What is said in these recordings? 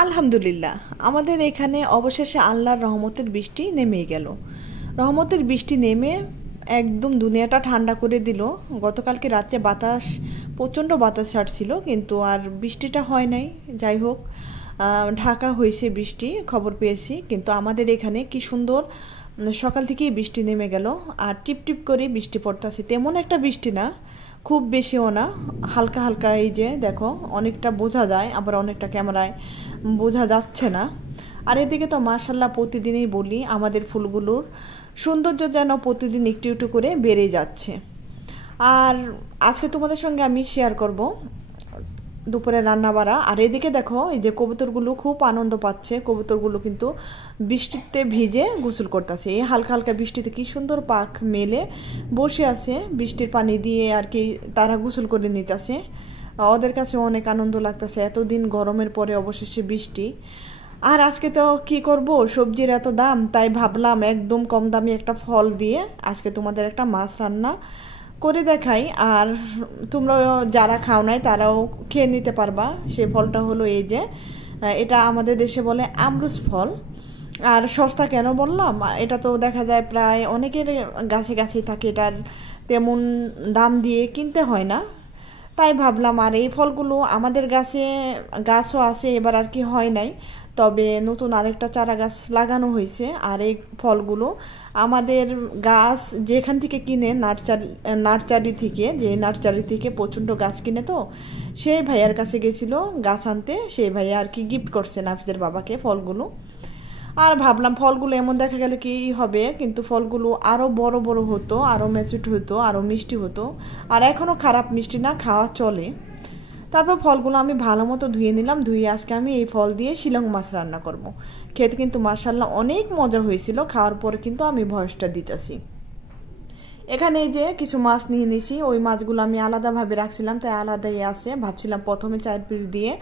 আলহামদুলিল্লাহ, আমাদের এখানে অবশেষে আল্লাহর রহমতের বৃষ্টি নেমে গেল। রহমতের বৃষ্টি নেমে একদম দুনিয়াটা ঠান্ডা করে দিল। গতকালকে রাতে প্রচণ্ড বাতাস ছাড়ছিল, কিন্তু আর বৃষ্টিটা হয় নাই। যাই হোক, ঢাকা হয়েছে বৃষ্টি, খবর পেয়েছি। কিন্তু আমাদের এখানে কি সুন্দর সকাল থেকেই বৃষ্টি নেমে গেল, আর টিপ টিপ করে বৃষ্টি পড়তেছে। তেমন একটা বৃষ্টি না, খুব বেশিও না, হালকা হালকা। এই যে দেখো, অনেকটা বোঝা যায়, আবার অনেকটা ক্যামেরায় বোঝা যাচ্ছে না। আর এদিকে তো মাশাল্লাহ প্রতিদিনই বলি, আমাদের ফুলগুলোর সৌন্দর্য যেন প্রতিদিন একটু একটু করে বেড়ে যাচ্ছে। আর আজকে তোমাদের সঙ্গে আমি শেয়ার করব দুপুরে রান্না বাড়া। আর এদিকে দেখো, এই যে কবুতরগুলো খুব আনন্দ পাচ্ছে। কবুতরগুলো কিন্তু বৃষ্টিতে ভিজে গোসল করতেছে। এই হালকা হালকা বৃষ্টিতে কি সুন্দর পাখ মেলে বসে আছে, বৃষ্টির পানি দিয়ে আর কি তারা গোসল করে নিতেছে। ওদের কাছে অনেক আনন্দ লাগতেছে, এতদিন গরমের পরে অবশেষে বৃষ্টি। আর আজকে তো কি করব, সবজির এত দাম, তাই ভাবলাম একদম কম দামি একটা ফল দিয়ে আজকে তোমাদের একটা মাছ রান্না করে দেখাই। আর তোমরা যারা খাও নাই তারাও খেয়ে নিতে পারবা। সে ফলটা হলো এই যে, এটা আমাদের দেশে বলে আমরুস ফল। আর সস্তা কেন বললাম, এটা তো দেখা যায় প্রায় অনেকের গাছে গাছেই থাকে, এটার তেমন দাম দিয়ে কিনতে হয় না। তাই ভাবলাম, আর এই ফলগুলো আমাদের গাছও আছে, এবার আর কি হয় নাই, তবে নতুন আরেকটা চারা গাছ লাগানো হয়েছে। আর এই ফলগুলো আমাদের গাছ যেখান থেকে কিনে, নার্সারি থেকে প্রচণ্ড গাছ কিনে, তো সেই ভাইয়ার কাছে গেছিলো গাছ আনতে। সেই ভাইয়া আর কি গিফট করছে নাফিজের বাবাকে ফলগুলো। আর ভাবলাম ফলগুলো এমন দেখা গেলে কি হবে, কিন্তু ফলগুলো আরও বড় বড় হতো, আরও ম্যাচুড হতো, আরও মিষ্টি হতো। আর এখনও খারাপ মিষ্টি না, খাওয়া চলে। তারপর ফলগুলো আমি ভালো মতো ধুয়ে নিলাম। ধুয়ে আজকে আমি এই ফল দিয়ে শিলং মাছ রান্না করব। খেতে কিন্তু মাশাআল্লাহ অনেক মজা হয়েছিল। খাওয়ার পরে কিন্তু আমি ভয়েসটা দিতেছি। এখানে এই যে কিছু মাছ নিয়ে নিছি, ওই মাছগুলো আমি আলাদাভাবে রাখছিলাম, তাই আলাদাই আছে। ভাবছিলাম প্রথমে 4 পিস দিয়ে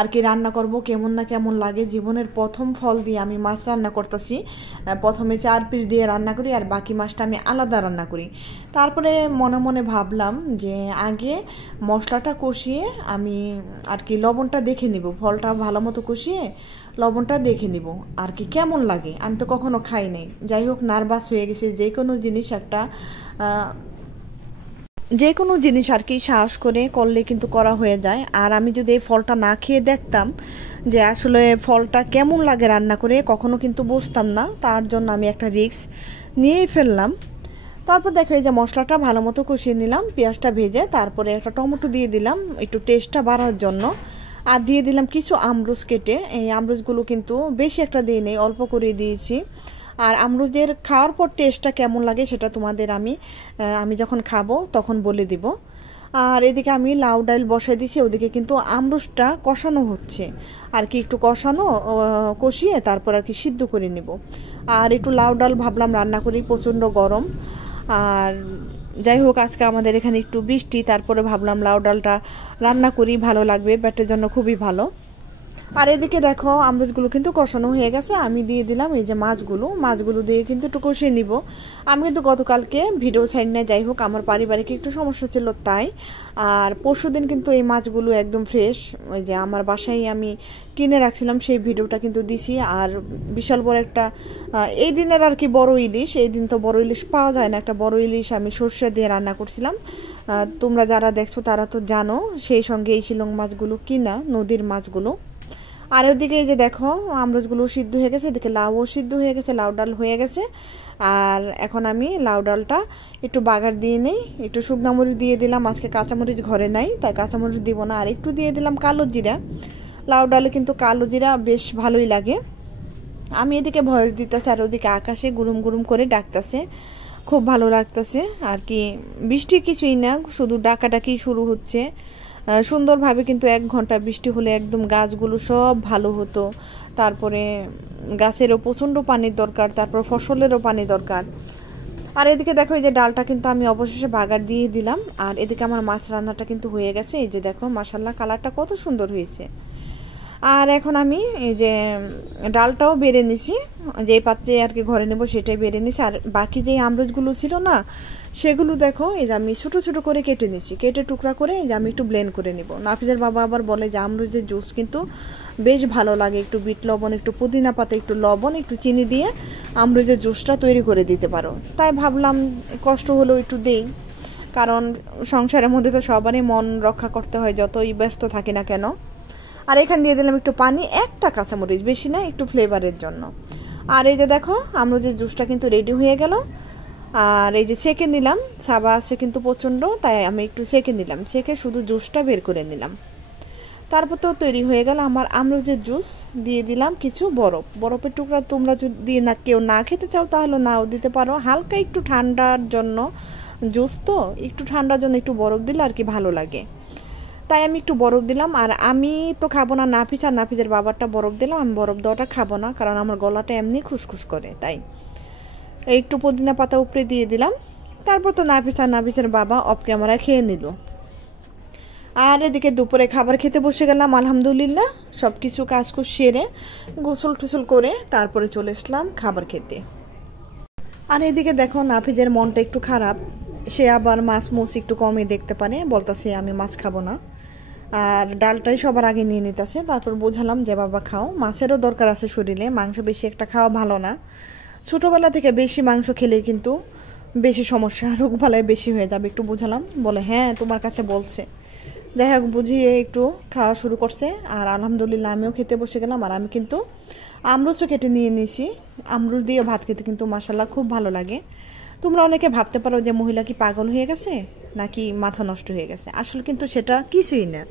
আর কি রান্না করব, কেমন না কেমন লাগে। জীবনের প্রথম ফল দিয়ে আমি মাছ রান্না করতেছি। প্রথমে 4 পিস দিয়ে রান্না করি, আর বাকি মাছটা আমি আলাদা রান্না করি। তারপরে মনে মনে ভাবলাম যে আগে মশলাটা কষিয়ে আমি আর কি লবণটা দেখে নিব, ফলটা ভালো মতো কষিয়ে লবণটা দেখে নিব আর কি কেমন লাগে। আমি তো কখনো খাই নাই। যাই হোক, নার্ভাস হয়ে গেছে। যে কোনো জিনিস আর কি সাহস করে করলে কিন্তু করা হয়ে যায়। আর আমি যদি এই ফলটা না খেয়ে দেখতাম যে আসলে ফলটা কেমন লাগে রান্না করে, কখনো কিন্তু বুঝতাম না। তার জন্য আমি একটা রিস্ক নিয়েই ফেললাম। তারপর দেখো, এই যে মশলাটা ভালো মতো কষিয়ে নিলাম, পেঁয়াজটা ভেজে তারপরে একটা টমেটো দিয়ে দিলাম একটু টেস্টটা বাড়ার জন্য। আর দিয়ে দিলাম কিছু আমরুজ কেটে। এই আমরুজগুলো কিন্তু বেশি একটা দিয়ে নেই, অল্প করে দিয়েছি। আর আমরুজের খাওয়ার পর টেস্টটা কেমন লাগে সেটা তোমাদের আমি যখন খাবো তখন বলে দিব। আর এদিকে আমি লাউ ডাল বসাই দিয়েছি, ওদিকে কিন্তু আমরুজটা কষানো হচ্ছে আর কি, একটু কষিয়ে তারপর আর কি সিদ্ধ করে নেব। আর একটু লাউ ডাল ভাবলাম রান্না করি, প্রচণ্ড গরম। আর যাই হোক, আজকে আমাদের এখানে একটু বৃষ্টি, তারপরে ভাবলাম লাউ ডালটা রান্না করি, ভালো লাগবে, পেটের জন্য খুবই ভালো। আর এদিকে দেখো, আমরুজগুলো কিন্তু কষানো হয়ে গেছে। আমি দিয়ে দিলাম এই যে মাছগুলো দিয়ে কিন্তু একটু কষিয়ে নিব। আমি কিন্তু গতকালকে ভিডিও ছাড়ি না, যাই হোক আমার পারিবারিক একটু সমস্যা ছিল তাই। আর পরশুদিন কিন্তু এই মাছগুলো একদম ফ্রেশ, ওই যে আমার বাসায় আমি কিনে রাখছিলাম, সেই ভিডিওটা কিন্তু দিছি। আর বিশাল বড় একটা এই দিনের আর কি বড় ইলিশ, এই দিন তো বড় ইলিশ পাওয়া যায় না, একটা বড় ইলিশ আমি সর্ষে দিয়ে রান্না করছিলাম। তোমরা যারা দেখছো তারা তো জানো। সেই সঙ্গে এই শিলং মাছগুলো কিনা, নদীর মাছগুলো। আর ওদিকে এই যে দেখো, আমরুজগুলো সিদ্ধ হয়ে গেছে, এদিকে লাউও সিদ্ধ হয়ে গেছে, লাউ ডাল হয়ে গেছে। আর এখন আমি লাউ ডালটা একটু বাগার দিয়ে নেই, একটু শুকনো মরিচ দিয়ে দিলাম। আজকে কাঁচামরিচ ঘরে নাই, তাই কাঁচামরিচ দিব না। আর একটু দিয়ে দিলাম কালো জিরা। লাউ ডালে কিন্তু কালো জিরা বেশ ভালোই লাগে। আমি এদিকে ভয়েস দিতেছি, আর ওদিকে আকাশে গুরুম গুরুম করে ডাকতেছে, খুব ভালো লাগতেছে আর কি। বৃষ্টি কিছুই না, শুধু ডাকাডাকি শুরু হচ্ছে সুন্দরভাবে। কিন্তু 1 ঘন্টা বৃষ্টি হলে একদম গাছগুলো সব ভালো হতো। তারপরে গাছেরও প্রচণ্ড পানির দরকার, তারপর ফসলেরও পানি দরকার। আর এদিকে দেখো, এই যে ডালটা কিন্তু আমি অবশেষে বাগার দিয়ে দিলাম। আর এদিকে আমার মাছ রান্নাটা কিন্তু হয়ে গেছে। এই যে দেখো, মাশাআল্লাহ কালারটা কত সুন্দর হয়েছে। আর এখন আমি এই যে ডালটাও বেড়ে নিছি, যেই পাত্রে আর কি ঘরে নেব সেটাই বেড়ে নিছি। আর বাকি যেই আমরুজগুলো ছিল না সেগুলো দেখো এই যে আমি ছোটো ছোটো করে কেটে নিচ্ছি, কেটে টুকরা করে এই যে আমি একটু ব্লেন্ড করে নিব। নাফিজের বাবা আবার বলে যে আমরুজের জুস কিন্তু বেশ ভালো লাগে, একটু বিট লবণ, একটু পুদিনা পাতা, একটু লবণ, একটু চিনি দিয়ে আমরুজের জুসটা তৈরি করে দিতে পারো। তাই ভাবলাম কষ্ট হলেও একটু দেই, কারণ সংসারের মধ্যে তো সবারই মন রক্ষা করতে হয় যতই ব্যস্ত থাকি না কেন। আর এখানে দিয়ে দিলাম একটু পানি, একটা কাঁচামরিচ, বেশি না, একটু ফ্লেভারের জন্য। আর এই যে দেখো আমরুজের জুসটা কিন্তু রেডি হয়ে গেল। আর এই যে ছেঁকে নিলাম, সাবা আছে কিন্তু প্রচণ্ড, তাই আমি একটু ছেঁকে নিলাম, ছেঁকে শুধু জুসটা বের করে নিলাম। তারপর তো তৈরি হয়ে গেল আমার আমরুজের জুস। দিয়ে দিলাম কিছু বরফ, বরফের টুকরা তোমরা যদি না কেউ না খেতে চাও তাহলে নাও দিতে পারো, হালকা একটু ঠান্ডার জন্য জুস তো, একটু ঠান্ডার জন্য একটু বরফ দিলে আর কি ভালো লাগে, তাই আমি একটু বরফ দিলাম। আর আমি তো খাবো না, নাফিস আর নাফিসের বাবারটা বরফ দিলাম, আমি বরফ দেওয়াটা খাবো না, কারণ আমার গলাটা এমনি খুসখুস করে, তাই একটু পুদিনা পাতা উপরে দিয়ে দিলাম। তারপর তো নাফিস আর নাফিসের বাবা অফ ক্যামেরা খেয়ে নিল। আর এদিকে দুপুরে খাবার খেতে বসে গেলাম। আলহামদুলিল্লাহ সব কিছু কাজ সেরে গোসল টুসল করে তারপরে চলে আসলাম খাবার খেতে। আর এদিকে দেখো নাফিজের মনটা একটু খারাপ, সে আবার মাছ মুছ একটু কমই দেখতে পারে, বলতেছে আমি মাছ খাবো না। আর ডালটাই সবার আগে নিয়ে নিতেছে। তারপর বোঝালাম যে বাবা খাও, মাছেরও দরকার আছে শরীরে, মাংস বেশি একটা খাওয়া ভালো না। ছোটোবেলা থেকে বেশি মাংস খেলে কিন্তু বেশি সমস্যা, রোগবালাই বেশি হয়ে যাবে, একটু বোঝালাম। বলে হ্যাঁ তোমার কাছে বলছে। যাই হোক বুঝিয়ে একটু খাওয়া শুরু করছে। আর আলহামদুলিল্লাহ আমিও খেতে বসে গেলাম। আর আমি কিন্তু আমরুচও কেটে নিয়ে নিয়েছি, আমরুচ দিয়ে ভাত খেতে কিন্তু মাশাআল্লাহ খুব ভালো লাগে। তোমরা অনেকে ভাবতে পারো যে মহিলা কি পাগল হয়ে গেছে নাকি মাথা নষ্ট হয়ে গেছে, আসলে কিন্তু সেটা কিছুই না।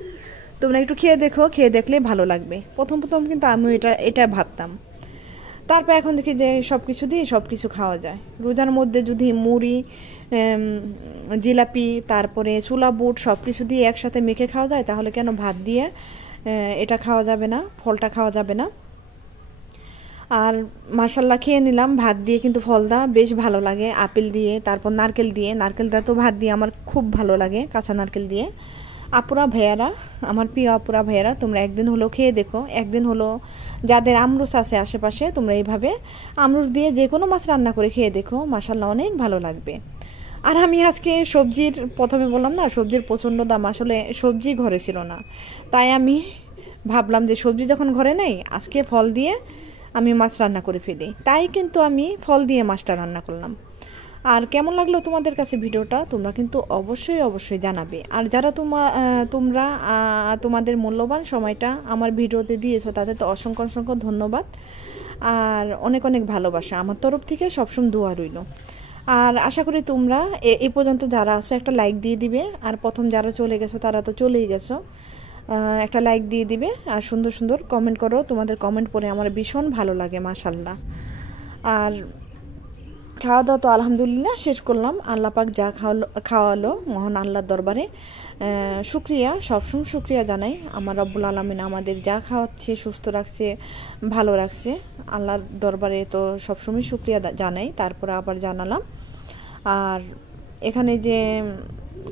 তোমরা একটু খেয়ে দেখো, খেয়ে দেখলে ভালো লাগবে। প্রথম প্রথম কিন্তু আমি এটা ভাবতাম, তারপর এখন দেখি যে সব কিছু দিয়ে সব কিছু খাওয়া যায়। রোজার মধ্যে যদি মুড়ি, জিলাপি, তারপরে ছোলা বুট সব কিছু দিয়ে একসাথে মেখে খাওয়া যায়, তাহলে কেন ভাত দিয়ে এটা খাওয়া যাবে না, ফলটা খাওয়া যাবে না। আর মাশাল্লাহ খেয়ে নিলাম ভাত দিয়ে, কিন্তু ফলটা বেশ ভালো লাগে, আপেল দিয়ে, তারপর নারকেল দিয়ে। নারকেলটা তো ভাত দিয়ে আমার খুব ভালো লাগে, কাঁচা নারকেল দিয়ে। আপুরা ভাইয়ারা, আমার প্রিয় আপুরা ভাইয়ারা, তোমরা একদিন হলো খেয়ে দেখো, একদিন হলো যাদের আমরুচ আছে আশেপাশে তোমরা এইভাবে আমরুচ দিয়ে যে কোনো মাছ রান্না করে খেয়ে দেখো, মাশাল্লাহ অনেক ভালো লাগবে। আর আমি আজকে সবজির, প্রথমে বললাম না সবজির প্রচণ্ড দাম, আসলে সবজি ঘরে ছিল না, তাই আমি ভাবলাম যে সবজি যখন ঘরে নেই আজকে ফল দিয়ে আমি মাছ রান্না করে ফেলি, তাই কিন্তু আমি ফল দিয়ে মাছটা রান্না করলাম। আর কেমন লাগলো তোমাদের কাছে ভিডিওটা তোমরা কিন্তু অবশ্যই অবশ্যই জানাবে। আর যারা তোমরা তোমাদের মূল্যবান সময়টা আমার ভিডিওতে দিয়েছো তাদের তো অসংখ্য অসংখ্য ধন্যবাদ আর অনেক অনেক ভালোবাসা আমার তরফ থেকে, সবসময় দোয়া রইল। আর আশা করি তোমরা এই পর্যন্ত যারা আছো একটা লাইক দিয়ে দিবে, আর প্রথম যারা চলে গেছো তারা তো চলেই গেছো, একটা লাইক দিয়ে দিবে আর সুন্দর সুন্দর কমেন্ট করো। তোমাদের কমেন্ট পড়ে আমার ভীষণ ভালো লাগে মাশাল্লাহ। আর খাওয়া দাওয়া তো আলহামদুলিল্লাহ শেষ করলাম, আল্লাহ পাক যা খাওয়ালো মহান আল্লাহর দরবারে শুক্রিয়া, সবসময় শুক্রিয়া জানাই। আমার রব্বুল আলামিন আমাদের যা খাওয়াচ্ছে, সুস্থ রাখছে, ভালো রাখছে, আল্লাহর দরবারে তো সবসময় শুক্রিয়া জানাই। তারপরে আবার জানালাম। আর এখানে যে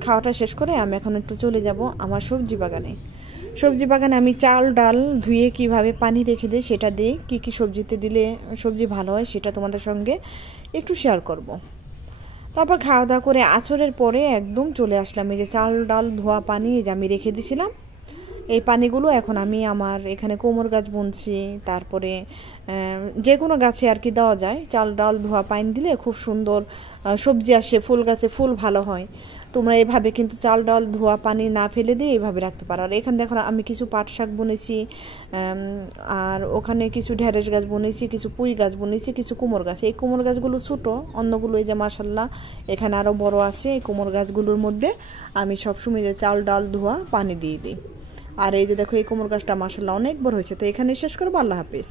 খাওয়াটা শেষ করে আমি এখন একটু চলে যাব আমার সবজি বাগানে। সবজি বাগানে আমি চাল ডাল ধুয়ে কিভাবে পানি রেখে দিই সেটা দিয়ে কী কী সবজিতে দিলে সবজি ভালো হয় সেটা তোমাদের সঙ্গে একটু শেয়ার করব। তারপর খাওয়া দাওয়া করে আসরের পরে একদম চলে আসলাম, এই যে চাল ডাল ধোয়া পানি যে আমি রেখে দিয়েছিলাম, এই পানিগুলো এখন আমি আমার এখানে কোমর গাছ বুনছি, তারপরে যে কোনো গাছে আর কি দেওয়া যায়। চাল ডাল ধোয়া পানি দিলে খুব সুন্দর সবজি আসে, ফুল গাছে ফুল ভালো হয়। তোমরা এভাবে কিন্তু চাল ডাল ধোয়া পানি না ফেলে দিয়ে এইভাবে রাখতে পারো। আর এখানে দেখো আমি কিছু পাট শাক বুনেছি, আর ওখানে কিছু ঢেঁড়স গাছ বুনেছি, কিছু পুঁই গাছ বুনেছি, কিছু কুমড় গাছ। এই কুমড় গাছগুলো ছোটো, অন্যগুলো এই যে মাশাল্লাহ এখানে আরও বড় আছে। এই কুমড় গাছগুলোর মধ্যে আমি সবসময় যে চাল ডাল ধোয়া পানি দিয়ে দিই। আর এই যে দেখো এই কুমড় গাছটা মাশাল্লাহ অনেক বড় হয়েছে। তো এখানে শেষ করবো, আল্লাহ হাফিজ।